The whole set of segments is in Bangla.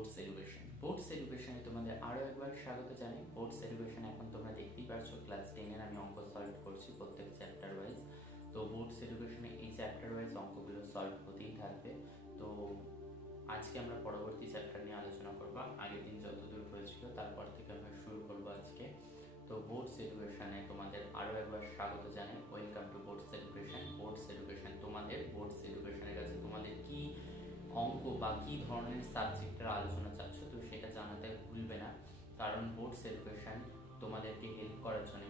Boards education. বোর্ডস এডুকেশনে তোমাদের আরও একবার স্বাগত জানাই। বোর্ডস এডুকেশন এখন তোমরা দেখতেই পারছো ক্লাস 10-এর আমি অঙ্ক সলভ করছি প্রত্যেক চ্যাপ্টার ওয়াইজ। তো বোর্ডস এডুকেশনে এই চ্যাপ্টার ওয়াইজ অঙ্কগুলো সলভ হতেই থাকবে। তো আজকে আমরা পরবর্তী চ্যাপ্টার নিয়ে আলোচনা করব। আগের দিন যতদূর হয়েছিল তারপর থেকে আমরা শুরু করব আজকে। তো বোর্ডস এডুকেশনে তোমাদের আরও একবার স্বাগত জানাই। Welcome to boards education. Boards education তোমাদের বোর্ডস এডুকেশনের কাছে তোমাদের কি অঙ্ক বা কী ধরনের সাবজেক্টের আলোচনা চাচ্ছ তো সেটা জানাতে ভুলবে না, কারণ বোর্ডস এডুকেশন তোমাদেরকে হেল্প করার জন্য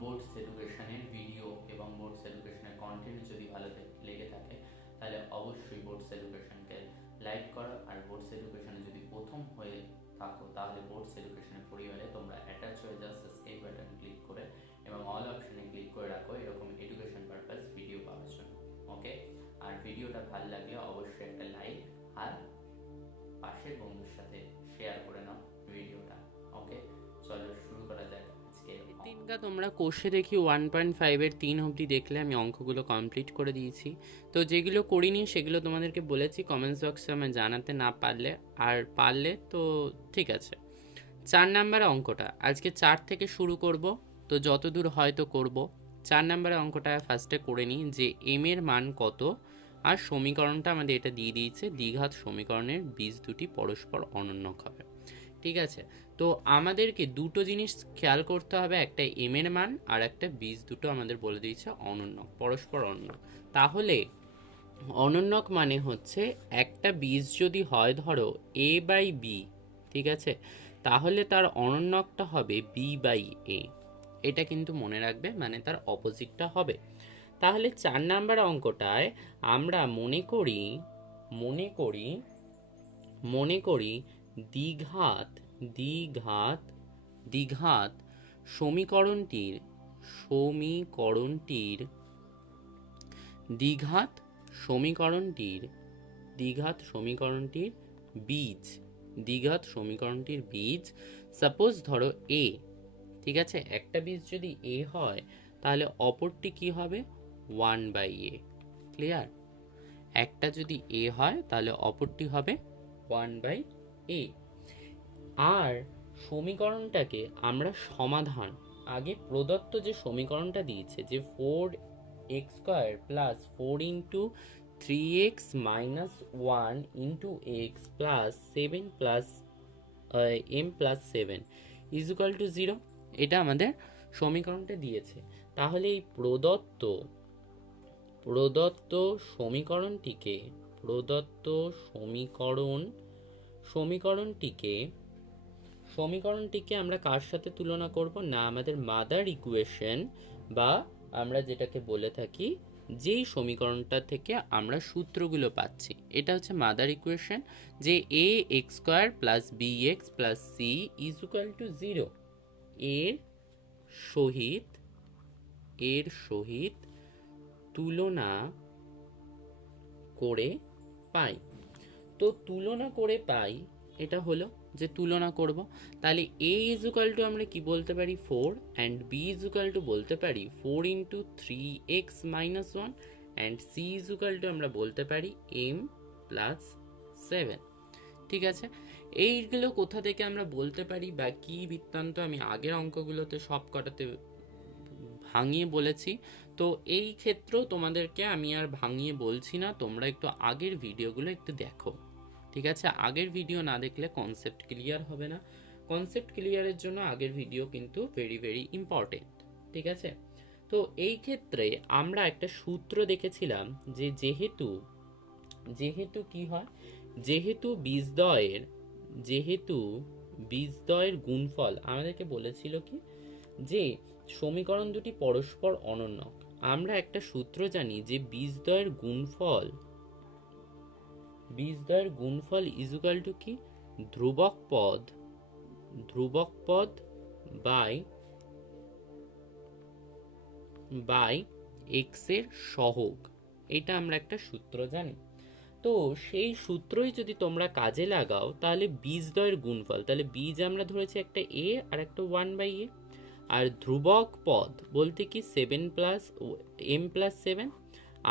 বোর্ডস এডুকেশনের ভিডিও এবং বোর্ডস এডুকেশনের কন্টেন্ট যদি ভালো লেগে থাকে তাহলে অবশ্যই বোর্ডস এডুকেশনকে লাইক করো। আর বোর্ডস এডুকেশনে যদি প্রথম হয়ে থাকো তাহলে বোর্ডস এডুকেশনের পরিবারে তোমরা অ্যাটাচ হয়ে যাও সাবস্ক্রাইব বাটন ক্লিক করে এবং অল অপশনে ক্লিক করে রাখো এরকম এডুকেশন পারপাস ভিডিও পাওয়ার জন্য। ওকে, আর ভিডিওটা ভালো লাগলে অবশ্যই একটা লাইক আর পাশের বন্ধুর সাথে শেয়ার করে নাও ভিডিওটা। ওকে, চলো শুরু করা যাক। দিনকা তোমরা কোষে দেখি 1.5-এর 3 অবধি দেখলে আমি অঙ্কগুলো কমপ্লিট করে দিয়েছি। তো যেগুলো করিনি সেগুলো তোমাদেরকে বলেছি কমেন্টস বক্সে আমি জানাতে, না পারলে আর পারলে তো ঠিক আছে। 4 নাম্বার অঙ্কটা আজকে 4 থেকে শুরু করব, তো যতদূর হয়তো করব। 4 নাম্বারের অঙ্কটা ফার্স্টে করে নিই যে এম এর মান কত, আর সমীকরণটা আমাদের এটা দিয়ে দিয়েছে দ্বিঘাত সমীকরণের বীজ দুটি পরস্পর অনন্যক হবে। ঠিক আছে, তো আমাদেরকে দুটো জিনিস খেয়াল করতে হবে, একটা এম এর মান আর একটা বীজ দুটো আমাদের বলে দিয়েছে অনন্যক, পরস্পর অনন্যক। তাহলে অনন্যক মানে হচ্ছে একটা বীজ যদি হয় ধরো এ বাই বি, ঠিক আছে, তাহলে তার অনন্যকটা হবে বি বাই এ। এটা কিন্তু মনে রাখবে, মানে তার অপোজিটটা হবে। তাহলে 4 নাম্বার অঙ্কটায় আমরা মনে করি দ্বিঘাত সমীকরণটির বীজ সাপোজ ধরো এ, ঠিক আছে, একটা বীজ যদি এ হয় তাহলে অপরটি কি হবে 1/a। ক্লিয়ার? একটা যদি এ হয় তাহলে অপরটি হবে 1/a। আর সমীকরণটাকে আমরা সমাধান, আগে প্রদত্ত যে সমীকরণটা দিয়েছে যে 4x² plus 4 into 3x minus 1 into x plus 7 plus m plus 7 is equal to 0, এটা আমাদের সমীকরণটা দিয়েছে। তাহলে এই প্রদত্ত সমীকরণটিকে আমরা কার সাথে তুলনা করব না, আমাদের মাদার ইকুয়েশন, বা আমরা যেটাকে বলে থাকি যেই সমীকরণটা থেকে আমরা সূত্রগুলো পাচ্ছি, এটা হচ্ছে মাদার ইকুয়েশন, যে a x square plus b x plus c is equal to 0 এর সহিত তুলনা করে পাই। তো তুলনা করে পাই, এটা হলো যে তুলনা করব। তাহলে a ইজ ইকুয়াল টু আমরা কি বলতে পারি 4, and b is equal two বলতে পারি 4 into 3x minus 1, and c is equal two আমরা বলতে পারি m প্লাস 7। ঠিক আছে, এইগুলো কোথা থেকে আমরা বলতে পারি বা কি বৃত্তান্ত আমি আগের অঙ্কগুলোতে সব কটাতে ভাঙিয়ে বলেছি। তো এই ক্ষেত্রেও তোমাদেরকে আমি আর ভাঙিয়ে বলছি না, তোমরা একটু আগের ভিডিওগুলো একটু দেখো। ঠিক আছে, আগের ভিডিও না দেখলে কনসেপ্ট ক্লিয়ার হবে না। কনসেপ্ট ক্লিয়ারের জন্য আগের ভিডিও কিন্তু ভেরি ভেরি ইম্পর্টেন্ট। ঠিক আছে, তো এই ক্ষেত্রে আমরা একটা সূত্র দেখেছিলাম যে যেহেতু কি হয়, যেহেতু বীজদ্বয়ের গুণফল আমাদেরকে বলেছিল কি যে সমীকরণ দুটি পরস্পর অনন্যক। আমরা একটা সূত্র জানি যে বীজদ্বয়ের গুণফল ইজ ইকুয়াল টু কি, ধ্রুবক পদ বাই এক্স এর সহগ। এটা আমরা একটা সূত্র জানি। তো সেই সূত্রই যদি তোমরা কাজে লাগাও তাহলে বীজদ্বয়ের গুণফল, তাহলে বীজ আমরা ধরেছি একটা এ আর একটা 1/a, আর ধ্রুবক পদ বলতে কি 7 প্লাস m প্লাস 7,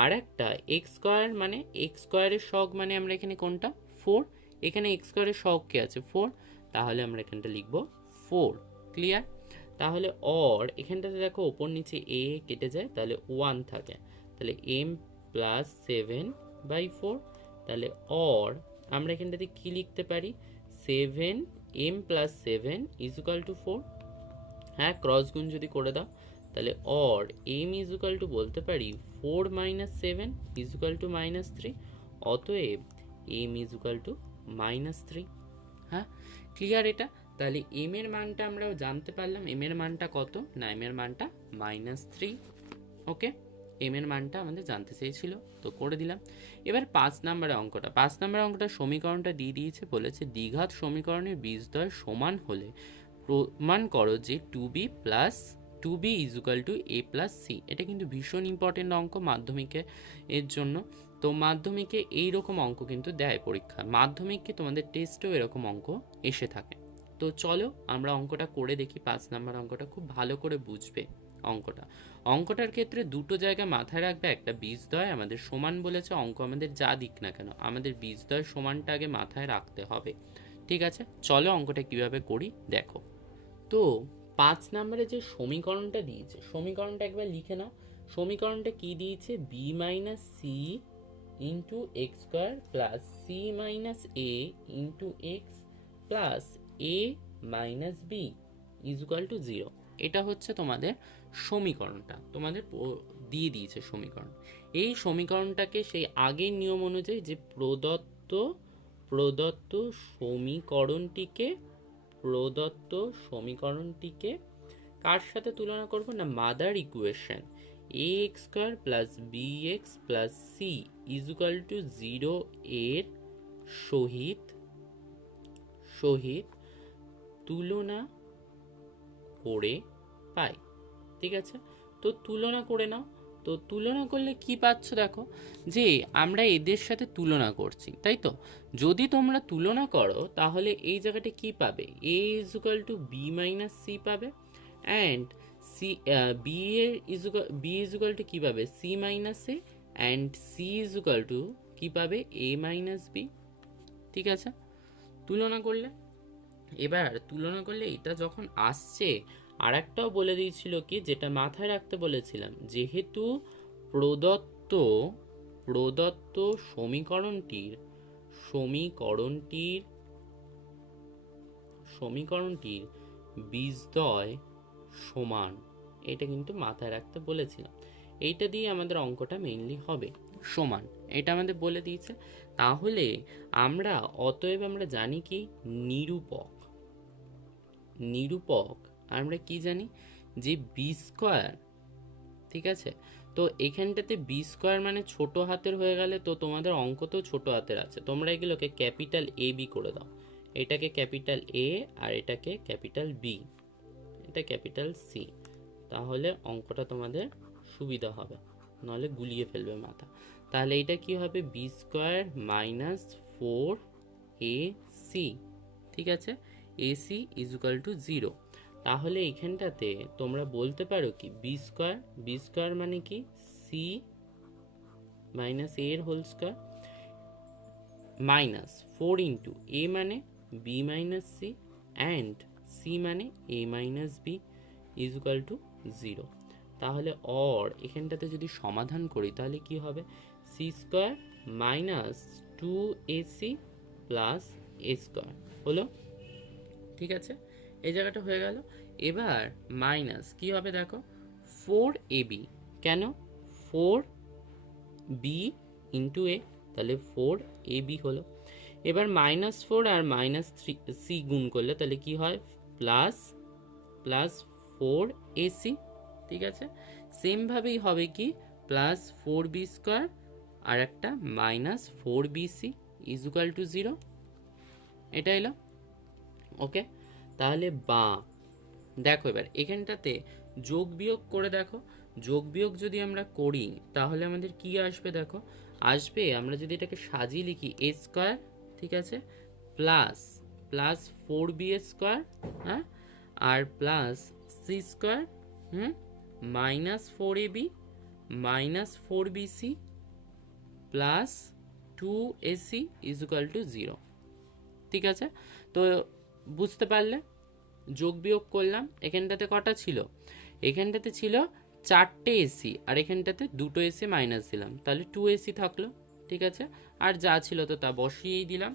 আর একটা এক্স স্কোয়ার, মানে এক্স স্কোয়ারের সহগ মানে আমরা এখানে কোনটা 4, এখানে এক্স স্কোয়ারের সহগ কি আছে 4, তাহলে আমরা এখানটা লিখব 4। ক্লিয়ার? তাহলে অর এখানটাতে দেখো ওপর নিচে এ কেটে যায়, তাহলে 1 থাকে, তাহলে m প্লাস 7/4। তাহলে অর আমরা এখানটাতে কি লিখতে পারি, 7m plus 7 is equal two 4। হ্যাঁ, ক্রস গুণ যদি করে দাও তাহলে or m is equal two বলতে পারি 4 মাইনাস 7 ইজ ইকুয়াল টু -3। অতএব m ইজ ইকুয়াল টু -3। হ্যাঁ, ক্লিয়ার এটা? তাহলে m এর মানটা আমরা জানতে পারলাম। m এর মানটা কত না, m এর মানটা -3। ওকে, m এর মানটা আমাদের জানতে চেয়েছিল, তো করে দিলাম। এবার 5 নম্বরের অঙ্কটা, 5 নম্বরের অঙ্কটা সমীকরণটা দিয়ে দিয়েছে, বলেছে দ্বিঘাত সমীকরণের বীজদ্বয় সমান হলে প্রমাণ করো যে 2b is equal to a plus c. এটা কিন্তু ভীষণ ইম্পর্টেন্ট অঙ্ক মাধ্যমিকে এর জন্য। তো মাধ্যমিকে এইরকম অঙ্ক কিন্তু দেয় পরীক্ষা, মাধ্যমিককে তোমাদের টেস্টেও এরকম অঙ্ক এসে থাকে। তো চলো আমরা অঙ্কটা করে দেখি। 5 নম্বর অঙ্কটা খুব ভালো করে বুঝবে। অঙ্কটার ক্ষেত্রে দুটো জায়গা মাথায় রাখবে, একটা বীজদ্বয় আমাদের সমান বলেছে, অঙ্ক আমাদের যা দিক না কেন আমাদের বীজদ্বয় সমানটা আগে মাথায় রাখতে হবে। ঠিক আছে, চলো অঙ্কটা কিভাবে করি দেখো। তো 5 নম্বরে যে সমীকরণটা দিয়েছে, সমীকরণটা একবার লিখে নাও। সমীকরণটা কি দিয়েছে, b minus c into x square plus c minus a into x plus a minus b is equal to 0। এটা হচ্ছে তোমাদের সমীকরণটা, তোমাদের দিয়ে দিয়েছে সমীকরণ। এই সমীকরণটাকে সেই আগের নিয়ম অনুযায়ী যে প্রদত্ত সমীকরণটিকে কার সাথে তুলনা করব না, mother equation a x square plus b x plus c is equal to 0 এর সহিত তুলনা করে পাই। ঠিক আছে, তো তুলনা করে নাও। তো তুলনা করলে কি পাচ্ছ দেখো, যে আমরা এদের সাথে তুলনা করছি, তাই তো? যদি তোমরা তুলনা করো তাহলে এই জায়গাটা কি পাবে, a is equal to b minus c পাবে, and c b is equal to কী পাবে, c minus a, and c is equal to কী পাবে, এ মাইনাস বি। ঠিক আছে, তুলনা করলে এটা যখন আসছে, আর একটাও বলে দিয়েছিল কি, যেটা মাথায় রাখতে বলেছিলাম, যেহেতু প্রদত্ত সমীকরণটির বীজদ্বয় সমান, এটা কিন্তু মাথায় রাখতে বলেছিলাম। এইটা দিয়ে আমাদের অঙ্কটা মেইনলি হবে, সমান, এটা আমাদের বলে দিয়েছে। তাহলে অতএব আমরা জানি কি, নিরূপক আমরা কি জানি, যে বি স্কোয়ার। ঠিক আছে, তো এখানটাতে বি স্কোয়ার মানে ছোট হাতের হয়ে গেলে, তো তোমাদের অঙ্ক তো ছোট হাতের আছে, তোমরা এগুলোকে ক্যাপিটাল এ বি করে দাও। এটাকে ক্যাপিটাল এ আর এটাকে ক্যাপিটাল বি, এটা ক্যাপিটাল সি, তাহলে অঙ্কটা তোমাদের সুবিধা হবে, নাহলে গুলিয়ে ফেলবে মাথা। তাহলে এটা কি হবে, বি স্কোয়ার মাইনাস 4ac। ঠিক আছে, ac ইজ ইকুয়াল টু 0। তাহলে এখানটাতে তোমরা বলতে পারো কি, বি স্কোয়ার মানে কি, সি মাইনাস এ এর whole square minus 4 into a মানে b minus c, and c মানে a minus b is equal to 0। তাহলে এখানটাতে যদি সমাধান করি তাহলে কি হবে, c square minus 2ac plus a square হলো। ঠিক আছে, এই জায়গাটা হয়ে গেল। এবার মাইনাস কি হবে দেখো, 4ab, কেন 4b ইন্টু এ, তাহলে 4ab হলো। এবার -4 আর -3c গুণ করলে তাহলে কি হয়, প্লাস 4ac। ঠিক আছে, সেমভাবেই হবে কি, প্লাস 4b স্কোয়ার আর একটা -4bc ইজ ইকুয়াল টু 0। এটা এলো। ওকে, তাহলে দেখো এবার এখানটাতে যোগ বিয়োগ করে দেখো, যোগ বিয়োগ যদি আমরা করি তাহলে আমাদের কি আসবে দেখো, আমরা যদি এটাকে সাজিয়ে লিখি এ স্কোয়ার, ঠিক আছে, প্লাস 4b স্কোয়ার, হ্যাঁ, আর plus c square, -4ab -4bc plus 2ac is equal to 0। ঠিক আছে, তো বুঝতে পারলে? যোগ বিয়োগ করলাম, এখানটাতে কটা ছিল? এখানটাতে ছিল 4টে এসি, আর এখানটাতে 2টো এসি মাইনাস দিলাম, তাহলে 2 এসি থাকলো। ঠিক আছে, আর যা ছিল তো তা বসিয়েই দিলাম।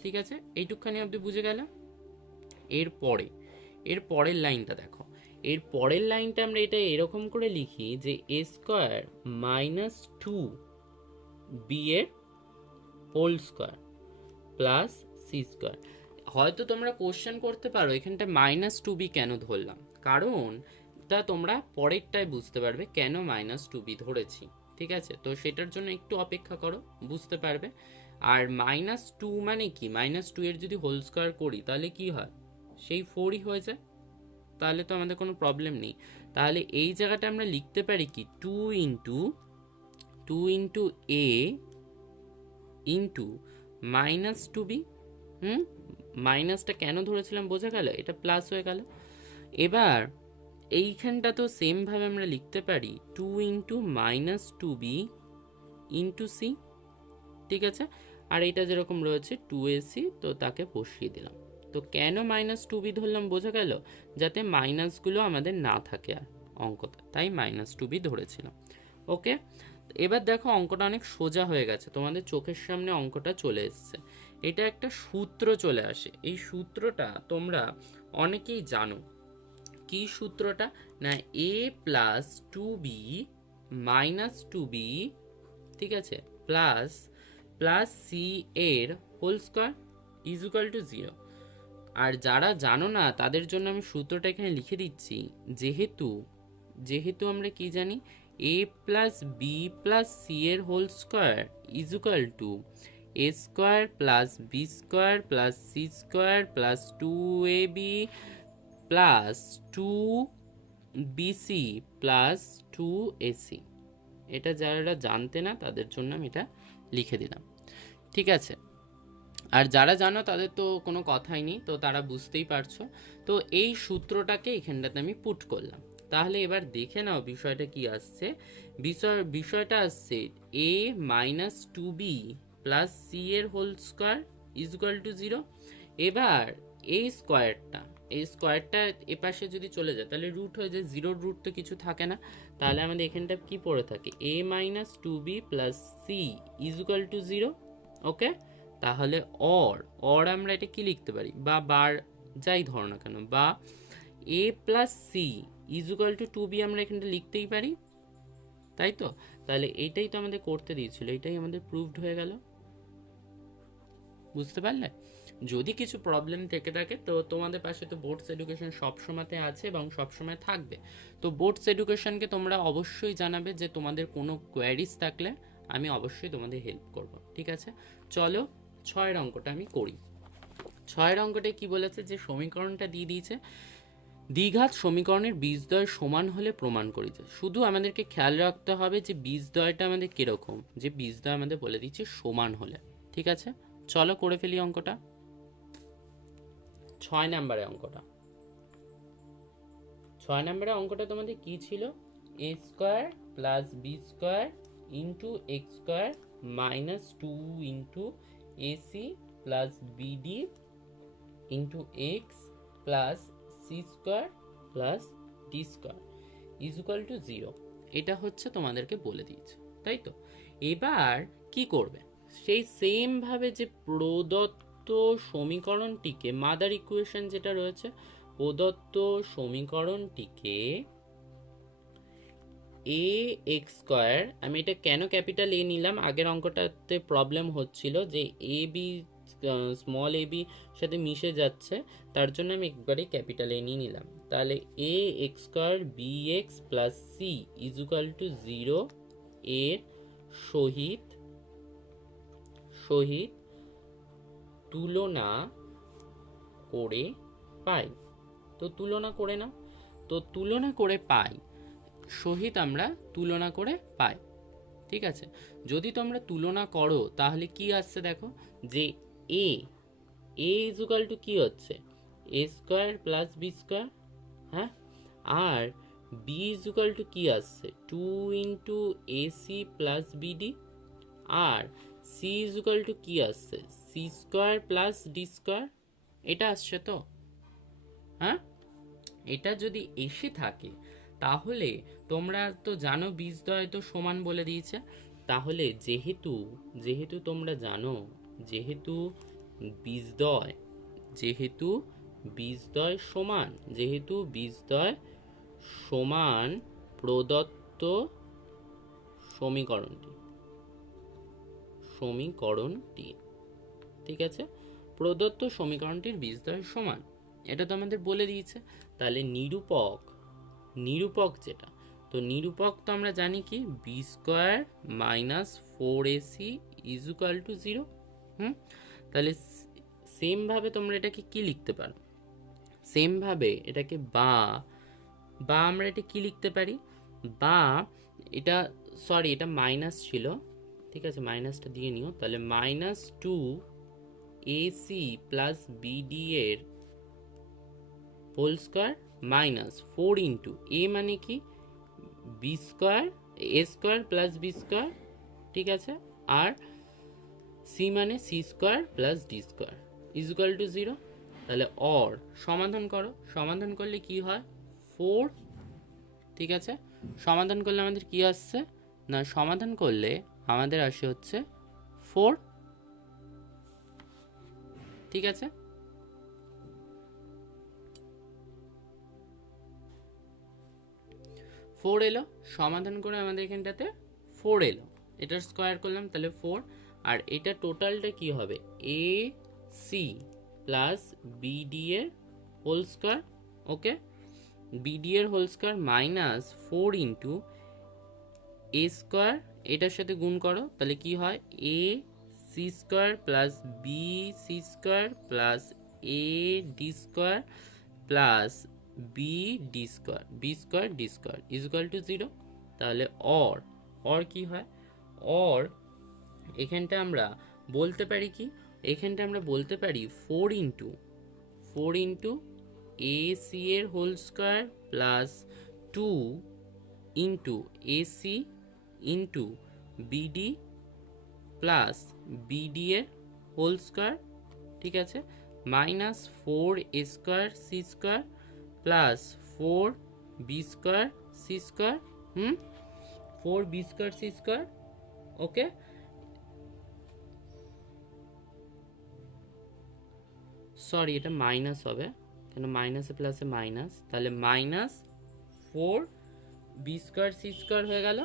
ঠিক আছে, এইটুকখানি অবধি বুঝে গেল। এর পরের লাইনটা দেখো, এর পরের লাইনটা আমরা এটা এরকম করে লিখি যে এ স্কোয়ার মাইনাস 2b এর whole square plus c square. হয়তো তোমরা কোশ্চেন করতে পারো এখানটা -2b কেন ধরলাম, কারণ তা তোমরা পরেরটায় বুঝতে পারবে কেন -2b ধরেছি। ঠিক আছে, তো সেটার জন্য একটু অপেক্ষা করো, বুঝতে পারবে। আর -2 মানে কি, -2 এর যদি হোল স্কোয়ার করি তাহলে কি হয়, সেই 4ই হয়ে যায়, তাহলে তো আমাদের কোনো প্রবলেম নেই। তাহলে এই জায়গাটা আমরা লিখতে পারি কি 2 ইন্টু a ইন্টু -2b। মাইনাসটা কেন ধরেছিলাম বোঝা গেল, এটা প্লাস হয়ে গেল। এবার এইখানটা তো সেমভাবে আমরা লিখতে পারি 2 ইন্টু -2b ইন্টু সি। ঠিক আছে, আর এটা যেরকম রয়েছে 2ac, তো তাকে বসিয়ে দিলাম। তো কেন -2b ধরলাম বোঝা গেল, যাতে মাইনাসগুলো আমাদের না থাকে আর অঙ্কটা, তাই -2b ধরেছিলাম। ওকে, এবার দেখো অঙ্কটা অনেক সোজা হয়ে গেছে, তোমাদের চোখের সামনে অঙ্কটা চলে এসছে। এটা একটা সূত্র চলে আসে, এই সূত্রটা তোমরা অনেকেই জানো। কি সূত্রটা না, a plus 2b minus 2b, ঠিক আছে, প্লাস প্লাস সি এর whole square is equal to 0। আর যারা জানো না তাদের জন্য আমি সূত্রটা এখানে লিখে দিচ্ছি। যেহেতু আমরা কি জানি, a plus b plus c এর whole square is equal to a square plus b square plus c square plus 2ab plus 2bc plus 2ac। এটা যারা জানতে না তাদের জন্য আমি এটা লিখে দিলাম। ঠিক আছে, আর যারা জানো তাদের তো কোনো কথাই নেই, তো তারা বুঝতেই পারছো। তো এই সূত্রটাকে এখানটাতে আমি পুট করলাম। তাহলে এবার দেখে নাও বিষয়টা কি আসছে। বিষয়টা আসছে a minus 2b plus c এর whole square is equal to 0। এবার এই স্কোয়ারটা এপাশে যদি চলে যায় তাহলে রুট হয়ে যায়, 0 রুট তো কিছু থাকে না, তাহলে আমাদের এখানটা কি পড়ে থাকে, a minus 2b plus c is equal to 0। Okay, তাহলে অর আমরা এটা কি লিখতে পারি, বা বার যাই ধরো না কেন, বা a plus c is equal to 2b আমরা এখানটা লিখতেই পারি, তাই তো? তাহলে এইটাই তো আমাদের করতে দিয়েছিল, এটাই আমাদের প্রুভড হয়ে গেল। বুঝতে পারলে? যদি কিছু প্রবলেম থেকে থাকে তো তোমাদের পাশে তো বোর্ডস এডুকেশন সবসময়তে আছে এবং সবসময় থাকবে। তো বোর্ডস এডুকেশনকে তোমরা অবশ্যই জানাবে যে তোমাদের কোনো কোয়ারিজ থাকলে আমি অবশ্যই তোমাদের হেল্প করব। ঠিক আছে, চলো 6 অঙ্কটা আমি করি। 6 অঙ্কটা কি বলেছে, যে সমীকরণটা দিয়ে দিয়েছে, দ্বিঘাত সমীকরণের বীজদ্বয় সমান হলে প্রমাণ করেছে। শুধু আমাদেরকে খেয়াল রাখতে হবে যে বীজদ্বয়টা আমাদের কিরকম, যে বীজদ্বয় আমাদের বলে দিচ্ছে সমান হলে। ঠিক আছে, চলো করে ফেলি অঙ্কটা। 6 নম্বরের অঙ্কটা তোমাদের কি ছিল, a square plus b square into x square minus 2 into ac plus bd into x plus c square plus d square is equal to 0। এটা হচ্ছে তোমাদেরকে বলে দিয়েছে, তাই তো? এবার কি করবে, সেই সেম ভাবে যে প্রদত্ত সমীকরণটিকে, মাদার ইকুয়েশন যেটা রয়েছে, প্রদত্ত সমীকরণটিকে এ এক্স স্কোয়ার, আমি এটা কেন ক্যাপিটাল এ নিলাম, আগের অঙ্কটাতে প্রবলেম হচ্ছিল যে A B small A B সাথে মিশে যাচ্ছে, তার জন্য আমি একবারে ক্যাপিটাল এ নিয়ে নিলাম। তাহলে a x square b x plus c is equal to 0 এর সহিত তুলনা করে পাই। তো তুলনা করে নাও, তো তুলনা করে পাই, সহিত আমরা তুলনা করে পাই। ঠিক আছে, যদি তোমরা তুলনা করো তাহলে কি আসছে দেখো, যে এ ইজ ইকুয়াল টু কি হচ্ছে, a square plus b square, হ্যাঁ, আর বি ইজ ইকুয়াল টু কি আসছে, 2 ইন্টু এসি প্লাস বিডি, আর সি ইজুকাল টু কি আসছে, c square plus d square, এটা আসছে তো, হ্যাঁ? এটা যদি এসে থাকে তাহলে তোমরা তো জানো বীজদ্বয় তো সমান বলে দিয়েছে, তাহলে যেহেতু যেহেতু তোমরা জানো যেহেতু বীজদ্বয় যেহেতু বীজদ্বয় সমান যেহেতু বীজদ্বয় সমান প্রদত্ত সমীকরণটি সমীকরণটি ঠিক আছে, প্রদত্ত সমীকরণটির বীজদ্বয় সমান, এটা তো আমাদের বলে দিয়েছে। তাহলে নিরূপক নিরূপক যেটা, তো নিরূপক তো আমরা জানি কি b square minus 4ac is equal to 0। তাহলে সেমভাবে তোমরা এটাকে কি লিখতে পারো, সেমভাবে এটাকে বা বা আমরা এটা কি লিখতে পারি, বা এটা সরি এটা মাইনাস ছিল, ঠিক আছে মাইনাসটা দিয়ে নিও, তাহলে -2ac প্লাস বিডি এর whole square minus 4 into a মানে কি b square a square plus b square, ঠিক আছে, আর সি মানে c square plus d square is equal to 0। তাহলে অর সমাধান করো, সমাধান করলে কি হয় 4, ঠিক আছে, সমাধান করলে আমাদের কি আসছে না, সমাধান করলে আমাদের আসে হচ্ছে 4, ঠিক আছে। ফোর এলো, সমাধান করে আমাদের এখানটাতে 4 এলো, এটার স্কোয়ার করলাম তাহলে 4, আর এটা টোটালটা কি হবে এ সি প্লাস বিডি এর হোল স্কোয়ার, ওকে, বিডি এর whole square minus 4 into a square, এটার সাথে গুণ করো তাহলে কি হয় a c square plus b c square plus a d square plus b d square b square d square is equal to 0। তাহলে অর কি হয়, অর এখানটা আমরা বলতে পারি কি, এখানটা আমরা বলতে পারি 4 ইন্টু এ সি এর whole square plus 2 into a c into b d plus BD এর হোল স্কোয়ার, ঠিক আছে, minus 4 a square c square plus 4 b square c square, 4 b square c square, okay. Sorry এটা মাইনাস হবে, কেন মাইনাসে প্লাসে মাইনাস, তাহলে minus 4 b square c square হয়ে গেল।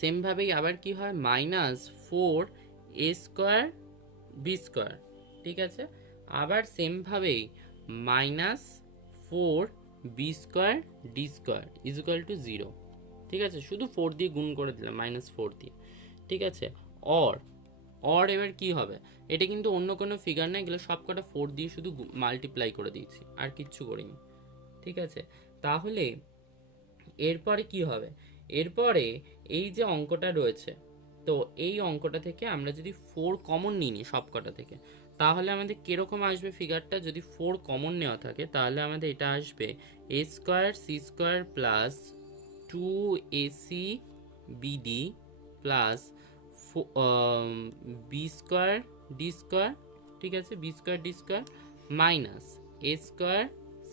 সেমভাবেই আবার কি হয় -4 এ স্কোয়ার বি স্কোয়ার, ঠিক আছে, আবার সেমভাবেই -4 b square d square is equal to 0, ঠিক আছে, শুধু 4 দিয়ে গুণ করে দিলাম -4 দিয়ে, ঠিক আছে। অর এবার কি হবে, এটা কিন্তু অন্য কোনো ফিগার না, এগুলো সব কটা 4 দিয়ে শুধু মাল্টিপ্লাই করে দিয়েছি আর কিচ্ছু করিনি, ঠিক আছে। তাহলে এরপরে কি হবে, এরপরে এই যে অঙ্কটা রয়েছে, তো এই অঙ্কটা থেকে আমরা যদি 4 কমন নিই সব কটা থেকে, তাহলে আমাদের কিরকম আসবে ফিগারটা, যদি 4 কমন নেওয়া থাকে তাহলে আমাদের এটা আসবে a square c square plus 2ac b d plus b square d square, ঠিক আছে, b square d square minus a square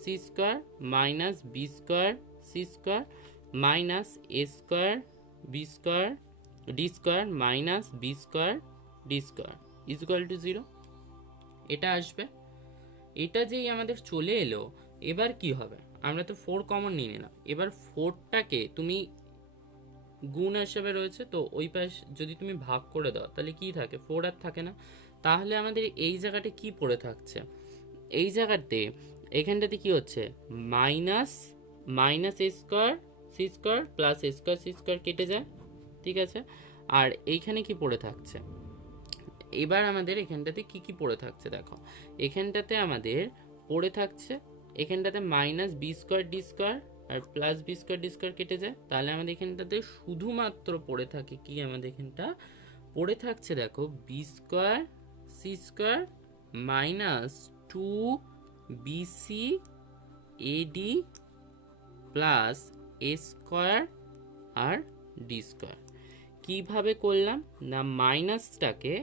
c square minus b square c square minus a square b square d square minus b square d square is equal to 0, এটা আসবে। এটা যেই আমাদের চলে এলো, এবার কি হবে, আমরা তো 4 কমন নিয়ে নিলাম, এবার 4টাকে তুমি গুণ হিসেবে রয়েছে তো ওই পাশ যদি তুমি ভাগ করে দাও তাহলে কি থাকে 4 আর থাকে না, তাহলে আমাদের এই জায়গাটা কি পড়ে থাকছে, এই জায়গাতে এখানটাতে কি হচ্ছে minus a square c square plus a square c square কেটে যায়, ঠিক আছে, আর এইখানে কি পড়ে থাকছে, এবার আমাদের এখানটাতে কি কি পড়ে থাকছে দেখো, এখানটাতে আমাদের পড়ে থাকছে এখানটাতে minus b square d square আর plus b square d square কেটে যায়, তাহলে আমাদের এখানটাতে শুধুমাত্র পড়ে থাকে কি, আমাদের এখানটা পড়ে থাকছে দেখো b square c square minus 2bc a d plus a square আর ডি স্কোয়ার। কিভাবে করলাম না, মাইনাসটাকে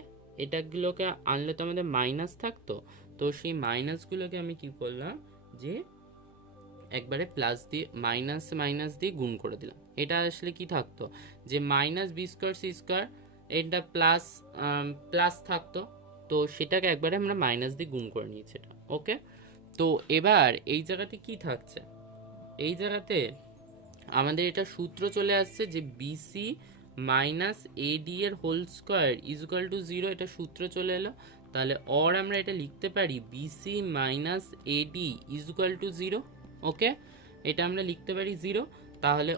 এটাগুলোকে আনলে তো আমাদের মাইনাস থাকতো, তো সেই মাইনাসগুলোকে আমি কি করলাম যে একবারে প্লাস দিয়ে মাইনাস মাইনাস দিয়ে গুণ করে দিলাম। এটা আসলে কি থাকতো যে minus b square c square, এটা প্লাস প্লাস থাকতো, তো সেটাকে একবারে আমরা মাইনাস দিয়ে গুণ করে নিয়েছি এটা। ওকে, তো এবার এই জায়গাতে কি থাকছে, এই জায়গাতে আমাদের এটা সূত্র চলে আসছে যে বিসি মাইনাস এডি এর whole square is equal to 0, এটা সূত্র চলে এলো। তাহলে অর আমরা এটা লিখতে পারি bc minus ad is equal to 0। Okay, এটা আমরা লিখতে পারি 0। তাহলে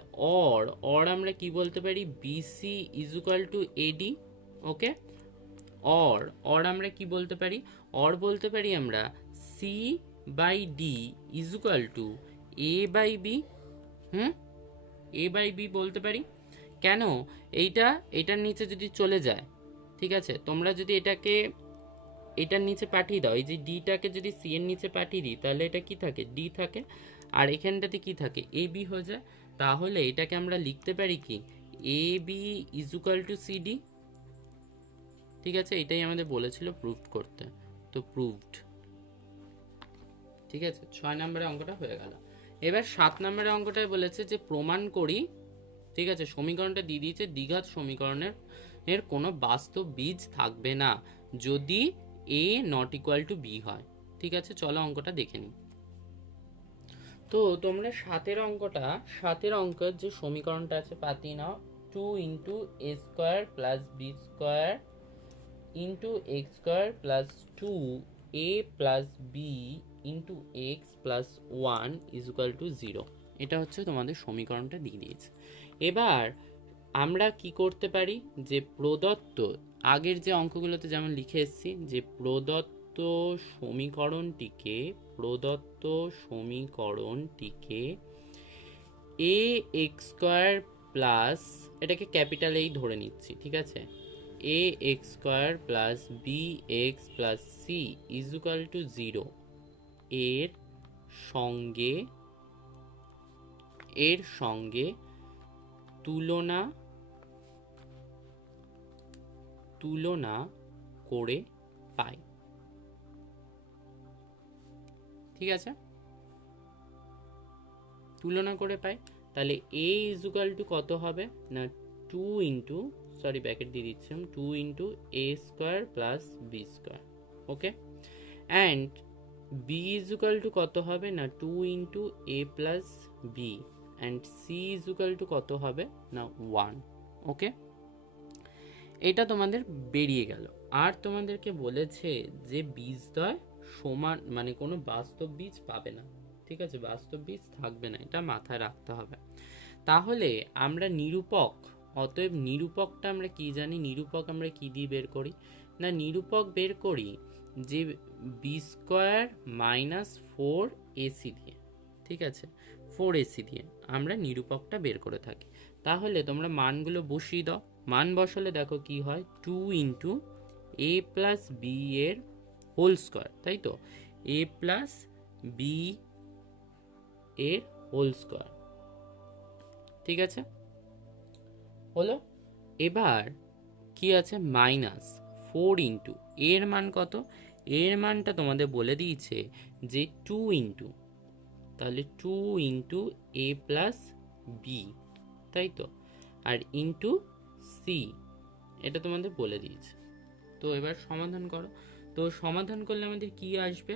অর আমরা কি বলতে পারি, bc is equal to ad. Okay, or আমরা কি বলতে পারি, অর বলতে পারি আমরা c by d is equal to a by b. A by b বলতে পারি। কেন, এটার নিচে যদি চলে যায়, ঠিক আছে, তোমরা যদি এটাকে এটার নিচে পাঠিয়ে দাও, এই যে ডিটাকে যদি সি এর নিচে পাঠিয়ে দিই, তাহলে এটা কি থাকে, ডি থাকে, আর এখানটাতে কি থাকে, এ বি হয়ে যায়। তাহলে এটাকে আমরা লিখতে পারি কি, a b is equal to c d. ঠিক আছে, এটাই আমাদের বলেছিল প্রুভ করতে, তো প্রুভড। ঠিক আছে, 6 নম্বরের অঙ্কটা হয়ে গেল। এবার 7 নম্বরের অঙ্কটায় বলেছে যে প্রমাণ করি, ঠিক আছে, সমীকরণটা দিয়ে দিয়েছে, দ্বিঘাত সমীকরণের কোনো বাস্তব বীজ থাকবে না যদি এ নট ইকুয়াল টু বি হয়। ঠিক আছে, চলো অঙ্কটা দেখে নিই। তো তোমরা 7 অঙ্কের যে সমীকরণটা আছে পাতি নাও, 2 into a square plus b square into x square plus 2a plus b into x plus 1 is equal to 0। এটা হচ্ছে তোমাদের সমীকরণটা দিয়ে দিয়েছে। এবার আমরা কি করতে পারি, যে প্রদত্ত আগের যে অঙ্কগুলোতে যেমন লিখে এসেছি, যে প্রদত্ত সমীকরণটিকে এ এক্স স্কোয়ার প্লাস, এটাকে ক্যাপিটাল এই ধরে নিচ্ছি, ঠিক আছে, a x square plus b x plus c is equal to 0 এর সঙ্গে তুলনা করে পাই। ঠিক আছে, তুলনা করে পাই। তাহলে এ ইজ ইকুয়াল টু কত হবে না, 2 ইন্টু, সরি ব্যাকেট দিয়ে দিচ্ছিলাম, 2 into a square plus b square. Okay, and b is equal to কত হবে না, 2 into a plus b, and c is equal to কত হবে না 1। ওকে, এটা তোমাদের বেরিয়ে গেল। আর তোমাদেরকে বলেছে যে বীজদ্বয় সমান, মানে কোনো বাস্তব বীজ পাবে না। ঠিক আছে, বাস্তব বীজ থাকবে না, এটা মাথায় রাখতে হবে। তাহলে আমরা নিরূপক, অতএব নিরূপকটা আমরা কি জানি, নিরূপক আমরা কি দিয়ে বের করি না, নিরূপক বের করি যে বি স্কোয়ার মাইনাস 4ac দিয়ে। ঠিক আছে, 4ac দিয়ে আমরা নিরূপকটা বের করে থাকি। তাহলে তোমরা মানগুলো বসিয়ে দাও, মান বসালে দেখো কি হয়, 2 ইন্টু এ প্লাস বি এর হোল স্কোয়ার, তাই তো, এ প্লাস বি এর হোল স্কোয়ার। ঠিক আছে, হলো। এবার কি আছে, মাইনাস 4 ইন্টু এর মান কত, এর মানটা তোমাদের বলে দিয়েছে যে 2 ইন্টু, তাহলে 2 ইন্টু এ প্লাস বি, তাই তো, আর ইন্টু সি, এটা তোমাদের বলে দিয়েছে। তো এবার সমাধান করো। তো সমাধান করলে আমাদের কি আসবে,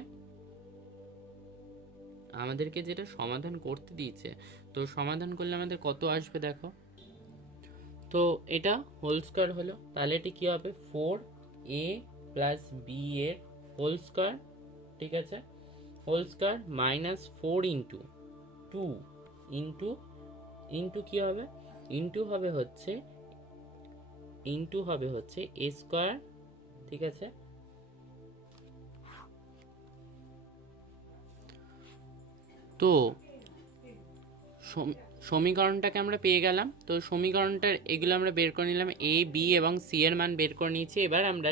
আমাদেরকে যেটা সমাধান করতে দিয়েছে, তো সমাধান করলে আমাদের কত আসবে দেখো। তো এটা হোল স্কোয়ার হলো, তাহলে এটা কি হবে, 4a প্লাস বি এর হোল স্কোয়ার। ঠিক আছে, whole square minus 4 into 2 into কি হবে, ইন্টু হবে হচ্ছে এ স্কোয়ার। ঠিক আছে, তো সমীকরণটাকে আমরা পেয়ে গেলাম। তো সমীকরণটার এগুলো আমরা বের করে নিলাম, এ বি এবং সি এর মান বের করে নিয়েছি। এবার আমরা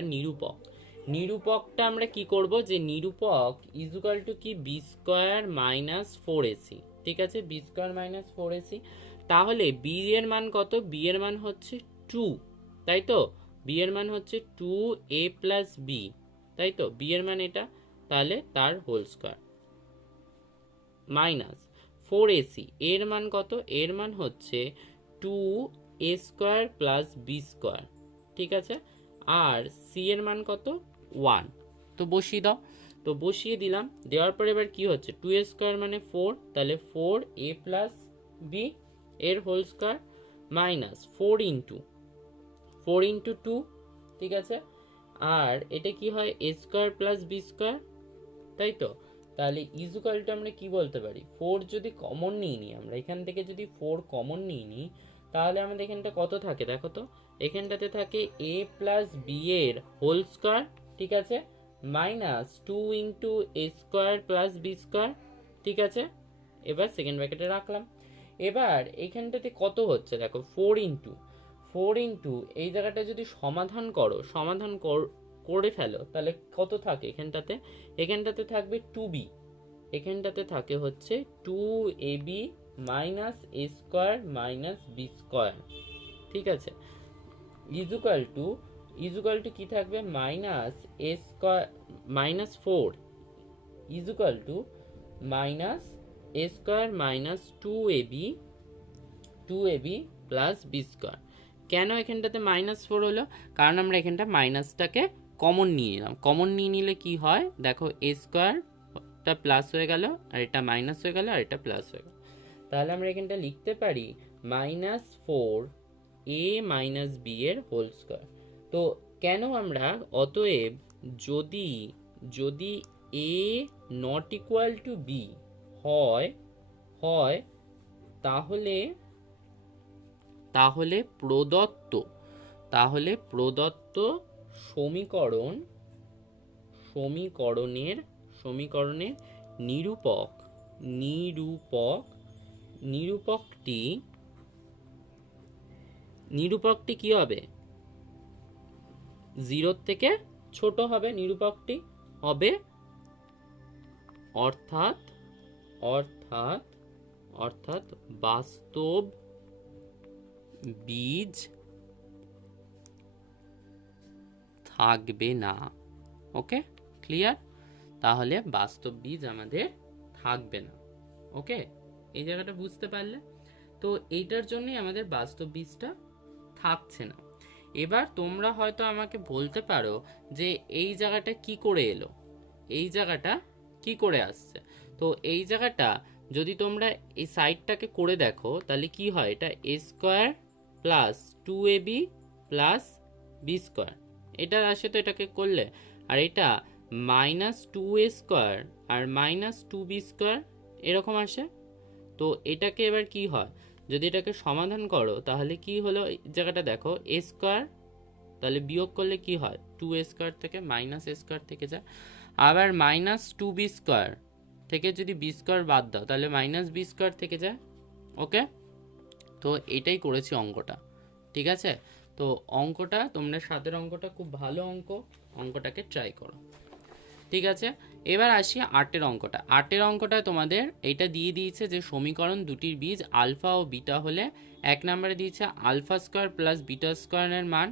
নিরূপকটা আমরা কি করব, যে নিরূপক ইজ ইকুয়াল টু কি, বি স্কোয়ার মাইনাস 4ac। ঠিক আছে, বি স্কোয়ার মাইনাস 4ac। তাহলে বি এর মান কত, বি এর মান হচ্ছে 2, তাই তো, বি এর মান হচ্ছে 2a প্লাস বি, তাই তো, বি এর মান এটা, তাহলে তার হোল স্কোয়ার মাইনাস 4ac, এর মান কত, এর মান হচ্ছে 2a square plus b square, ঠিক আছে, আর সি এর মান কত 1। তো বসিয়ে দাও, তো বসিয়ে দিলাম, দেওয়ার পরে এবার কি হচ্ছে 2a স্কোয়ার মানে 4, তাহলে 4a প্লাস বি এর হোল স্কোয়ার মাইনাস 4 ইন্টু 2, ঠিক আছে, আর এটা কি হয় এ স্কোয়ার প্লাস বি স্কোয়ার, তাই তো, তাহলে ইজুকালটা আমরা কি বলতে পারি, 4 যদি কমন নিই আমরা এখান থেকে, যদি 4 কমন নিই তাহলে আমাদের এখানটা কত থাকে দেখো তো, এখানটাতে থাকে a প্লাস বি এর হোল স্কোয়ার, ঠিক আছে, minus 2 into a square plus b square, ঠিক আছে, এবার সেকেন্ড ব্র্যাকেটে রাখলাম। এবার এইখানটাতে কত হচ্ছে দেখো 4 ইন্টু এই জায়গাটা যদি সমাধান করে ফেলো তাহলে কত থাকে এখানটাতে থাকবে 2b, এখানটাতে থাকে হচ্ছে 2ab minus a square minus b square, ঠিক আছে, ইজুকাল টু কি থাকবে minus a square minus 4 is equal to minus a square minus 2ab plus b square. কেন এখানটাতে -4 হলো, কারণ আমরা এখানটা মাইনাসটাকে কমন নিয়ে নিলাম, কমন নিয়ে নিলে কি হয় দেখো এ স্কোয়ারটা প্লাস হয়ে গেল, আর এটা মাইনাস হয়ে গেল, আর এটা প্লাস হয়ে গেল, তাহলে আমরা এখানটা লিখতে পারি -4a মাইনাস বি এর হোল স্কোয়ার। তো কেন আমরা, অতএব যদি a not equal to b হয় তাহলে প্রদত্ত সমীকরণের নিরূপকটি কি হবে, 0 থেকে ছোট হবে, নিরূপকটি হবে, অর্থাৎ বাস্তব বীজ থাকবে না। ওকে, ক্লিয়ার, তাহলে বাস্তব বীজ আমাদের থাকবে না। ওকে, এই জায়গাটা বুঝতে পারলে, তো এইটার জন্যই আমাদের বাস্তব বীজটা থাকছে না। এবার তোমরা হয়তো আমাকে বলতে পারো যে এই জায়গাটা কি করে এলো, এই জায়গাটা কি করে আসছে, তো এই জায়গাটা যদি তোমরা এই সাইডটাকে করে দেখো তাহলে কি হয়, এটা a square plus 2ab plus b square, এটা আসে তো এটাকে করলে, আর এটা -2a স্কোয়ার আর -2b স্কোয়ার এরকম আসে। তো এটাকে এবার কি হয়, যদি এটাকে সমাধান করো তাহলে কি হলো, এই জায়গাটা দেখো এ স্কোয়ার, তাহলে বিয়োগ করলে কি হয় 2a স্কোয়ার থেকে -a স্কোয়ার থেকে যায়, আবার -2b স্কোয়ার থেকে যদি বি স্কোয়ার বাদ দাও তাহলে -b স্কোয়ার থেকে যায়। ওকে, তো এটাই করেছি অঙ্কটা, ঠিক আছে, তো অঙ্কটা তোমরা 7 অঙ্কটা খুব ভালো অঙ্কটাকে ট্রাই করো, ঠিক আছে। এবার আসি 8 অঙ্কটা। 8 অঙ্কটা তোমাদের এইটা দিয়ে দিয়েছে যে সমীকরণ দুটির বীজ আলফা ও বিটা হলে 1 নম্বরে দিয়েছে আলফা স্কোয়ার প্লাস বিটা স্কোয়ারের মান,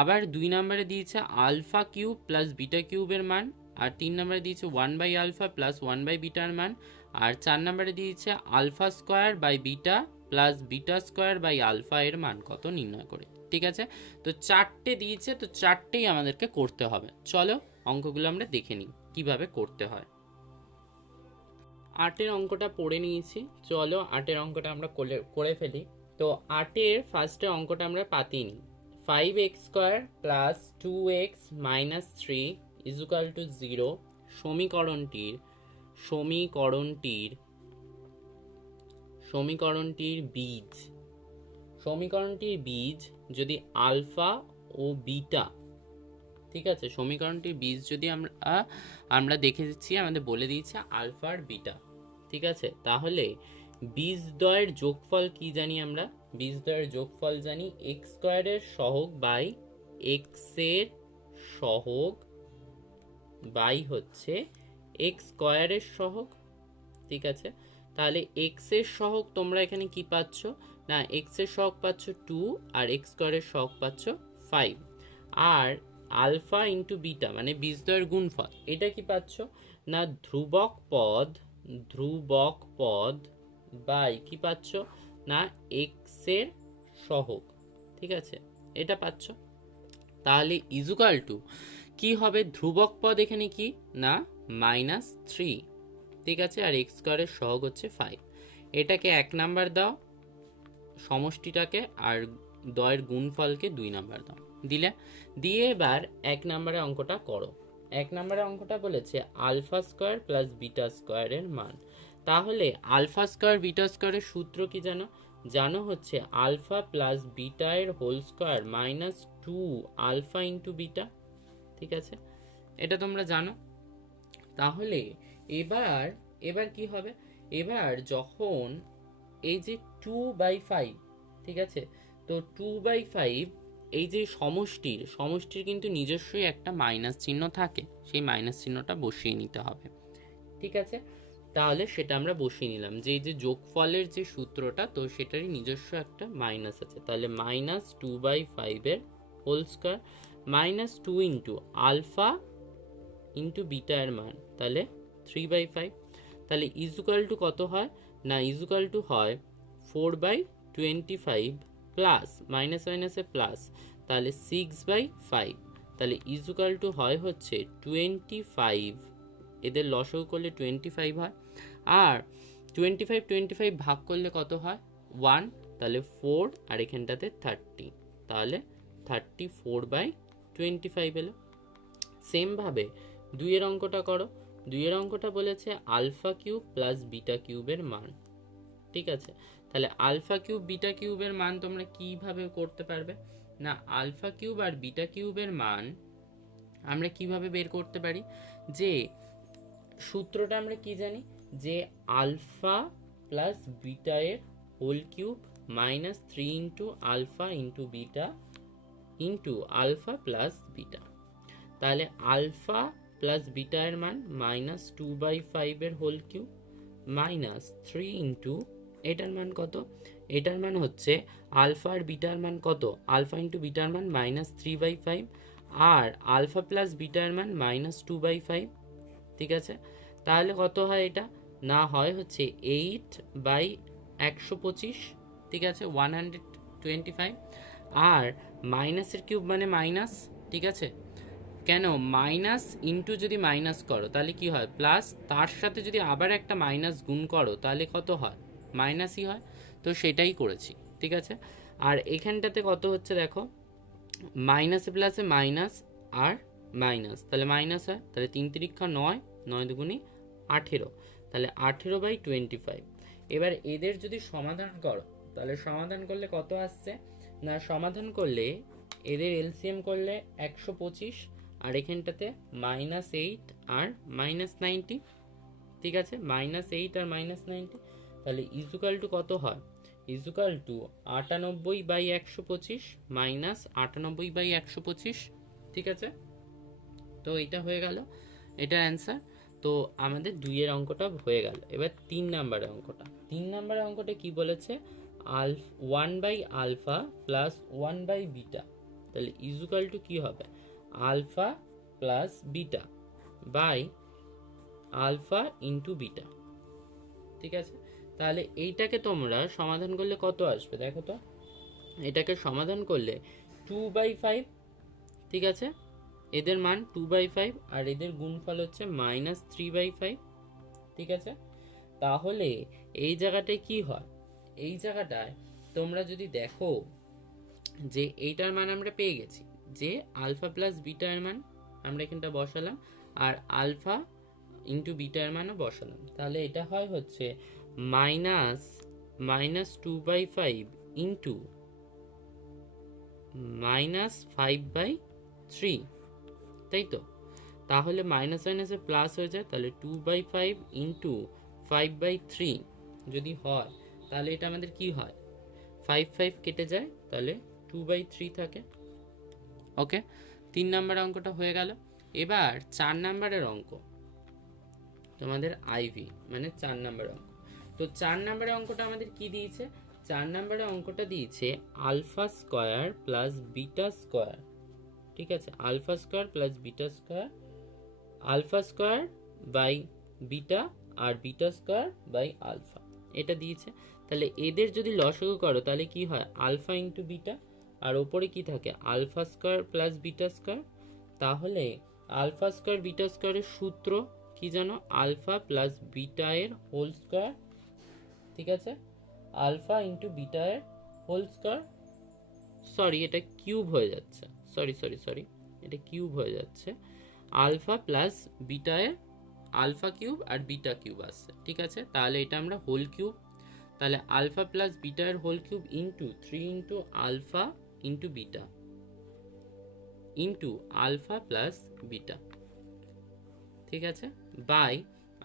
আবার 2 নম্বরে দিয়েছে আলফা কিউব প্লাস বিটা কিউবের মান, আর 3 নম্বরে দিয়েছে 1 বাই আলফা প্লাস 1 বাই বিটার মান, আর 4 নম্বরে দিয়েছে alpha square by beta plus beta square by alpha এর মান কত নির্ণয় করে, ঠিক আছে। তো 4টে দিয়েছে, তো 4টেই আমাদেরকে করতে হবে। চলো অঙ্কগুলো আমরা দেখে নিই কিভাবে করতে হয়। 8 অঙ্কটা পড়ে নিয়েছি, চলো 8 অঙ্কটা আমরা করে ফেলি। তো 8 ফার্স্টে অঙ্কটা আমরা পাতিয়ে নিই। 5x square plus 2x minus 3 is equal to 0 সমীকরণটির বীজ যদি আলফা ও বিটা, ঠিক আছে, সমীকরণটির বীজ যদি আমরা দেখে দিচ্ছি, আমাদের বলে দিয়েছে আলফা আর বিটা, ঠিক আছে, তাহলে বীজদ্বয়ের যোগফল কি জানি আমরা, বীজদ্বয়ের যোগফল জানি এক্স স্কোয়ারের সহগ বাই এক্স এর সহগ বাই হচ্ছে এক্স স্কোয়ারের সহগ, ঠিক আছে, তাহলে এক্স এর সহগ তোমরা এখানে কি পাচ্ছ না, এক্স এর সহগ পাচ্ছ 2 আর এক্স স্কোয়ারের সহগ পাচ্ছ 5 আর আলফা ইন্টু বিটা মানে বীজদ্বয়ের গুণফল, এটা কি পাচ্ছ না ধ্রুবক পদ বাই কি পাচ্ছ না এক্স এর সহগ, ঠিক আছে, এটা পাচ্ছ। তাহলে ইজুকাল টু কি হবে, ধ্রুবক পদ এখানে কি না -3, ঠিক আছে, আর এক্স স্কোয়ারের সহগ হচ্ছে 5। এটাকে 1 নাম্বার দাও সমষ্টিটাকে, আর দয়ের গুণফলকে 2 নাম্বার দাও, দিয়ে এবার 1 নাম্বারের অঙ্কটা করো। 1 নাম্বারের অঙ্কটা বলেছে আলফা স্কোয়ার প্লাস বিটা স্কোয়ারের মান। তাহলে আলফা স্কোয়ার বিটা স্কোয়ারের সূত্র কি জানো হচ্ছে আলফা প্লাস বিটা এর whole square -2 alpha into beta, ঠিক আছে, এটা তোমরা জানো। তাহলে এবার কি হবে, এবার যখন এই যে 2/5, ঠিক আছে, তো 2/5 এই যে সমষ্টির কিন্তু নিজস্বই একটা মাইনাস চিহ্ন থাকে, সেই মাইনাস চিহ্নটা বসিয়ে নিতে হবে, ঠিক আছে। তাহলে সেটা আমরা বসিয়ে নিলাম যে এই যে যোগফলের যে সূত্রটা, তো সেটারই নিজস্ব একটা মাইনাস আছে, তাহলে -2/5 এর whole square -2 into alpha into beta এর মান, তাহলে 3/5। তাহলে ইজুকাল টু কত হয় না, ইজুকাল টু হয় 4/25 প্লাস মাইনাস মাইনাসে প্লাস, তাহলে 6/5, তাহলে ইজুকাল টু হয় হচ্ছে 25, এদের লসাগু করলে 25 হয়, আর 25 ভাগ করলে কত হয় 1, তাহলে 4, আর এখানটাতে 30, তাহলে 34/25 এলো। সেমভাবে 2 এর অঙ্কটা করো। 2 এর অঙ্কটা বলেছে আলফা কিউব প্লাস বিটা কিউবের মান, ঠিক আছে। তাহলে আলফা কিউব বিটা কিউবের মান তোমরা কিভাবে করতে পারবে না, আলফা কিউব আর বিটা কিউবের মান আমরা কিভাবে বের করতে পারি, যে সূত্রটা আমরা কি জানি, যে আলফা প্লাস বিটা এর whole cube -3 into alpha into beta into alpha plus beta. তাহলে আলফা প্লাস বিটা এর মান -2/5 এর হোল কিউব -3 ইন্টু এটার মান কত, এটার মান হচ্ছে আলফা আর বিটার মান কত, আলফা ইন্টু বিটার মান -3/5 আর আলফা প্লাস বিটার মান -2/5, ঠিক আছে। তাহলে কত হয় এটা না, হয় হচ্ছে 8/125, ঠিক আছে, 125, আর মাইনাসের কিউব মানে মাইনাস, ঠিক আছে, কেন মাইনাস ইন্টু যদি মাইনাস করো তাহলে কি হয় প্লাস, তার সাথে যদি আবার একটা মাইনাস গুণ করো তাহলে কত হয় মাইনাসই হয়, তো সেটাই করেছি, ঠিক আছে। আর এখানটাতে কত হচ্ছে দেখো, মাইনাসে প্লাসে মাইনাস আর মাইনাস, তাহলে মাইনাস হয়, তাহলে 3 তিরিক্ষা 9, 9 দুগুণে 18, তাহলে 18/25। এবার এদের যদি সমাধান করো তাহলে সমাধান করলে কত আসছে না, সমাধান করলে এদের এলসিএম করলে 125, আর এখানটাতে -8 আর -90, ঠিক আছে, -8 আর -90, তাহলে ইজুকাল টু কত হয়, ইজুকাল টু 98/125 -98/125, ঠিক আছে। তো এটা হয়ে গেল এটার অ্যান্সার। তো আমাদের 2 এর অঙ্কটা হয়ে গেল। এবার 3 নাম্বারের অঙ্কটা, 3 নাম্বারের অঙ্কটা কি বলেছে 1/আলফা প্লাস 1/বিটা, তাহলে ইজুকাল টু কি হবে alpha plus beta by alpha into beta, ঠিক আছে। তাহলে এইটাকে তোমরা সমাধান করলে কত আসবে দেখো তো, এটাকে সমাধান করলে 2/5, ঠিক আছে, এদের মান 2/5 আর এদের গুণফল হচ্ছে -3/5, ঠিক আছে। তাহলে এই জায়গাটায় কি হয়, এই জায়গাটায় তোমরা যদি দেখো যে এইটার মান আমরা পেয়ে গেছি, যে আলফা প্লাস বিটার মান আমরা এখানটা বসালাম, আর আলফা ইন্টু বিটার মানও বসালাম, তাহলে এটা হয় হচ্ছে -2/5 ইন্টু -5/3, তাই তো। তাহলে মাইনাস মাইনাসে প্লাস হয়ে যায়, তাহলে 2/5 ইন্টু 5/3 যদি হয় তাহলে এটা আমাদের কি হয় 5 কেটে যায়, তাহলে 2/3 থাকে। ওকে, 3 নাম্বার অঙ্কটা হয়ে গেল। এবার 4 নাম্বারের অঙ্ক তোমাদের আইভি মানে 4 নাম্বার অঙ্ক। তো 4 নাম্বারের অঙ্কটা আমাদের কি দিয়েছে 4 নম্বরে অঙ্কটা দিয়েছে alpha square plus beta square, ঠিক আছে, alpha square plus beta square, alpha square by beta আর বিটা স্কয়ার বাই আলফা, এটা দিয়েছে। তাহলে এদের যদি লসাগু করো তাহলে কি হয়, আলফা ইন্টু বিটা, আর ওপরে কি থাকে, alpha square plus beta square. তাহলে আলফা স্কয়ার বিটা স্কয়ারের সূত্র কি জানো, আলফা প্লাস বিটা এর হোল স্কয়ার, ঠিক আছে, আলফা ইন্টু বিটা এর হোল স্কয়ার, সরি এটা কিউব হয়ে যাচ্ছে, সরি এটা কিউব হয়ে যাচ্ছে, আলফা প্লাস বিটা এর আলফা কিউব আর বিটা কিউব আসছে, ঠিক আছে। তাহলে এটা আমরা হোল কিউব, তাহলে আলফা প্লাস বিটা এর whole cube into 3 into alpha into beta into alpha plus beta, ঠিক আছে, বাই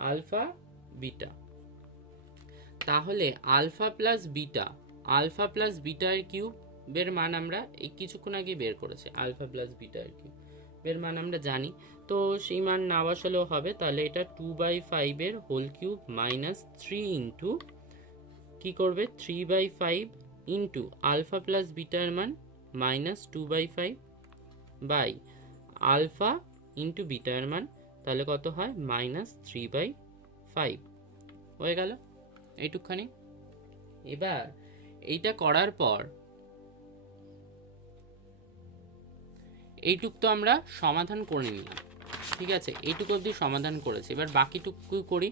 আলফা বিটা। তাহলে আলফা প্লাস বিটা এর কিউবের মান আমরা এই কিছুক্ষণ আগে বের করেছি, আলফা প্লাস বিটা এর কিউবের মান আমরা জানি, তো সেই মান না বসালেও হবে। তাহলে এটা 2/5 এর হোল কিউব মাইনাস 3 ইন্টু কি করবে 3/5 ইন্টু আলফা প্লাস বিটার মান মাইনাস 2/5 বাই আলফা ইন্টু বিটার মান, তাহলে কত হয় মাইনাস 3/5 হয়ে গেল এইটুকখানি। এবার এইটা করার পর এইটুক তো আমরা সমাধান করে নিলাম, ঠিক আছে, এইটুকু অবধি সমাধান করেছি। এবার বাকিটুকু করি,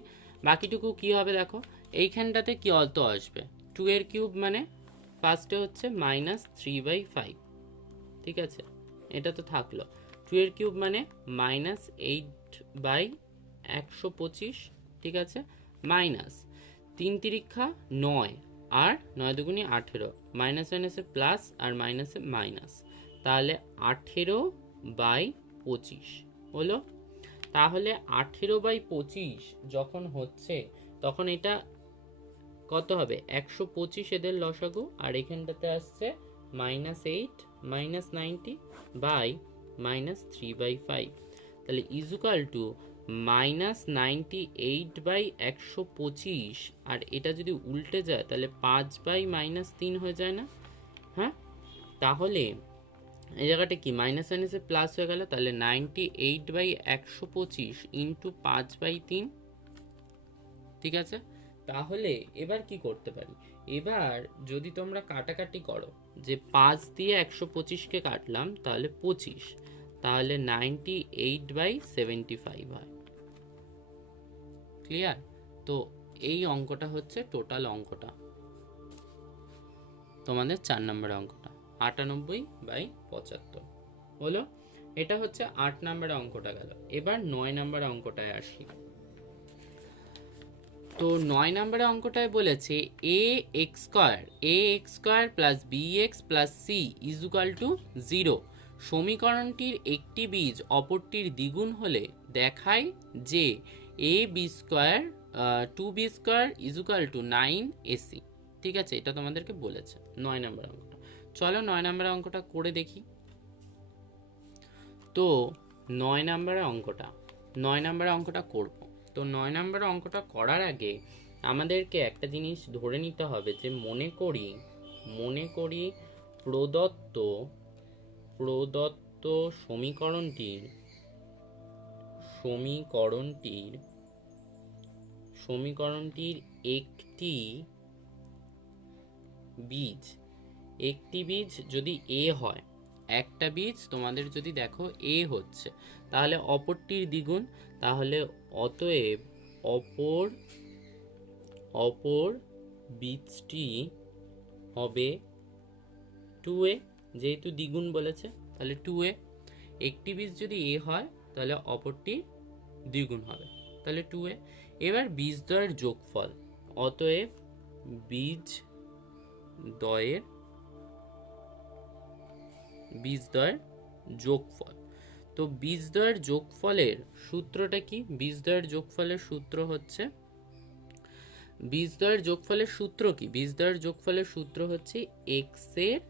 বাকিটুকু কি হবে দেখো, এইখানটাতে কি অত আসবে, 2 এর কিউব মানে ফার্স্টে হচ্ছে মাইনাস 3/5, ঠিক আছে, এটা তো থাকলো, 2 এর কিউব মানে মাইনাস 8/125, ঠিক আছে, মাইনাস 3 তিরিক্ষা 9 আর 9 দুগুণি 18, মাইনাস মাইনাসে প্লাস আর মাইনাসে মাইনাস, তাহলে 18/25 হলো। তাহলে 18/25 যখন হচ্ছে তখন এটা কত হবে, 125 এদের লসাগু, আর এখানটাতে আসছে -8 -90 বাই -3/5, তাহলে ইজুকাল টু -98/125, আর এটা যদি উল্টে যায় তাহলে 5/-3 হয়ে যায় না, হ্যাঁ, তাহলে এই জায়গাটা কি মাইনাস মাইনাসে প্লাস হয়ে গেল, তাহলে 98/125 ইন্টু 5/3, ঠিক আছে। তাহলে এবার কি করতে পারি, এবার যদি তোমরা কাটাকাটি করো, যে 5 দিয়ে 125কে কাটলাম তাহলে 25, তাহলে 98/75 হয়, ক্লিয়ার। তো এই অঙ্কটা হচ্ছে টোটাল অঙ্কটা, তোমাদের 4 নম্বর অঙ্কটা 98/75 হলো। এটা হচ্ছে 8 নম্বর অঙ্কটা গেল। এবার 9 নম্বর অঙ্কটায় আসি। তো 9 নম্বরে অঙ্কটায় বলেছে ax square plus bx plus c is equal to 0, সমীকরণটির একটি বীজ অপরটির দ্বিগুণ হলে দেখায় যে ab square 2b square is equal two 9ac, ঠিক আছে, এটা তোমাদেরকে বলেছে 9 নম্বর অঙ্কটা। চলো 9 নম্বর অঙ্কটা করে দেখি। তো 9 নম্বর অঙ্কটা করব। তো 9 নম্বর অঙ্কটা করার আগে আমাদেরকে একটা জিনিস ধরে নিতে হবে, যে মনে করি প্রদত্ত সমীকরণটির একটি বীজ যদি a হয়, একটা বীজ তোমাদের যদি দেখো a হচ্ছে, তাহলে অপরটির দ্বিগুণ, তাহলে অতএব অপর বীজটি হবে 2a, যেহেতু দ্বিগুণ বলেছে তাহলে 2a, একটি বীজ যদি a হয় তাহলে অপরটি দ্বিগুণ হবে, তাহলে 2a। এবার বীজদ্বয়ের যোগফল, অতএব বীজদ্বয়ের যোগফল। তো বীজদ্বয়ের যোগফলের সূত্রটা কি, বীজদ্বয়ের যোগফলের সূত্র হচ্ছে x এর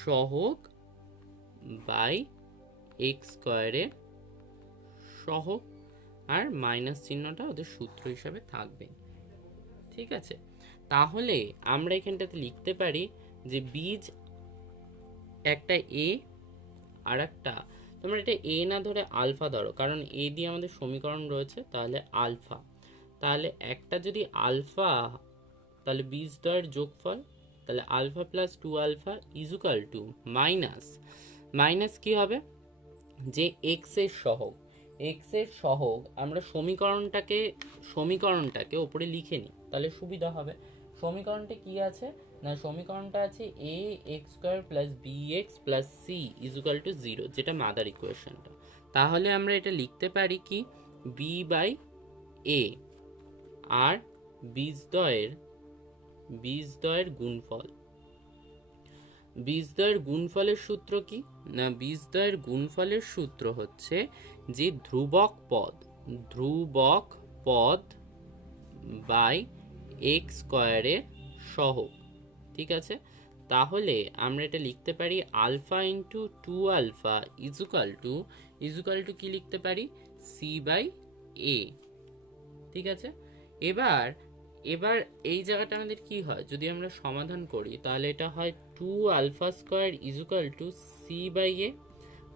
সহগ বাই x স্কয়ারের সহগ, আর মাইনাস চিহ্নটা ওদের সূত্র হিসাবে থাকবে, ঠিক আছে। তাহলে আমরা এখানটাতে লিখতে পারি যে বীজ একটা এ আর একটা, তোমরা এটা এ না ধরে আলফা ধরো, কারণ এ দিয়ে আমাদের সমীকরণ রয়েছে, তাহলে আলফা। তাহলে একটা যদি আলফা, তাহলে বীজদ্বয়ের যোগফল, তাহলে alpha plus 2 alpha equal to minus কি হবে, যে এক্স এর সহগ আমরা সমীকরণটাকে ওপরে লিখে নিই, তাহলে সুবিধা হবে। সমীকরণটা কি আছে না, সমীকরণটা আছে a x square plus b x plus c is equal to 0, যেটা মাদার ইকুয়েশনটা। তাহলে আমরা এটা লিখতে পারি কি, বি বাই এ আর বীজদ্বয়ের গুণফল। বীজদ্বয়ের গুণফলের সূত্র কি না, বীজদ্বয়ের গুণফলের সূত্র হচ্ছে যে ধ্রুবক পদ বাই এক্স স্কোয়ারের সহগ, ঠিক আছে। তাহলে আমরা এটা লিখতে পারি alpha into 2 alpha equal to কি লিখতে পারি, সি বাই এ, ঠিক আছে। এবার এই জায়গাটা আমাদের কি হয়, যদি আমরা সমাধান করি তাহলে এটা হয় 2 alpha square is equal to c by a,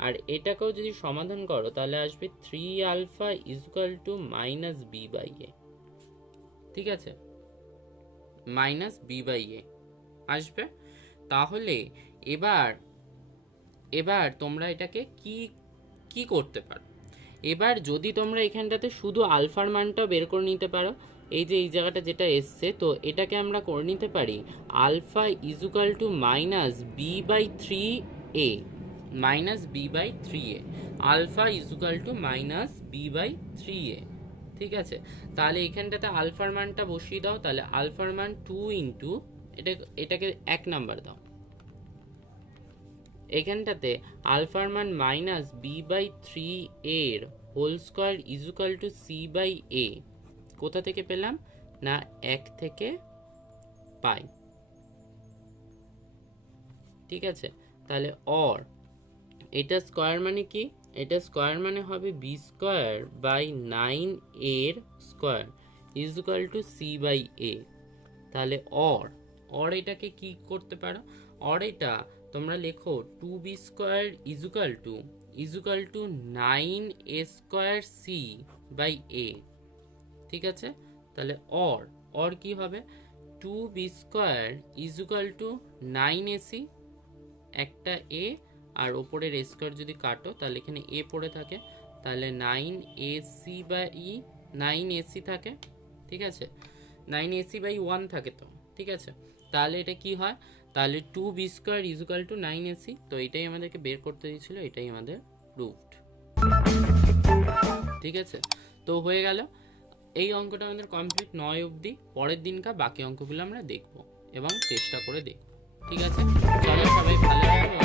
আর এটাকেও যদি সমাধান করো তাহলে আসবে 3 alpha equal to minus b by a, ঠিক আছে, মাইনাস বি বাই এ আসবে। তাহলে এবার তোমরা এটাকে কি করতে পারো, এবার যদি তোমরা এখানটাতে শুধু আলফার মানটা বের করে নিতে পারো, এই যে এই জায়গাটা যেটা এসছে, তো এটাকে আমরা করে নিতে পারি alpha equal to minus b by 3a, alpha equal to minus b by 3a, ঠিক আছে। তাহলে এখানটাতে আলফার মানটা বসিয়ে দাও, তাহলে আলফার মান 2 ইন্টু এটাকে 1 নাম্বার দাও, এখানটাতে আলফার মান মাইনাস বি বাই 3a এর whole square is equal to c by a, কোথা থেকে পেলাম না 1 থেকে পাই, ঠিক আছে। তাহলে এটা স্কোয়ার মানে কি, এটা স্কোয়ার মানে হবে বি স্কোয়ার বাই 9 এর square is equal to c by a. তাহলে এটাকে কি করতে পারো, এটা তোমরা লেখো 2b square is equal to 9a square c by a, ঠিক আছে। তাহলে কি হবে, 2b square is equal two 9ac, একটা এ আর ওপরের এ স্কোয়ার যদি কাটো তাহলে এখানে এ পড়ে থাকে, তাহলে 9ac বাই 9ac থাকে, ঠিক আছে, 9ac বাই 1 থাকে তো, ঠিক আছে। তাহলে এটা কি হয়, তাহলে 2b square is equal two 9ac, তো এটাই আমাদেরকে বের করতে দিয়েছিল, এটাই আমাদের প্রুফড, ঠিক আছে। তো হয়ে গেল এই অঙ্কটা আমাদের কমপ্লিট 9 অবধি। পরের দিনকার বাকি অঙ্কগুলো আমরা দেখব এবং চেষ্টা করে দেখব, ঠিক আছে। চলো সবাই ভালো থাকো।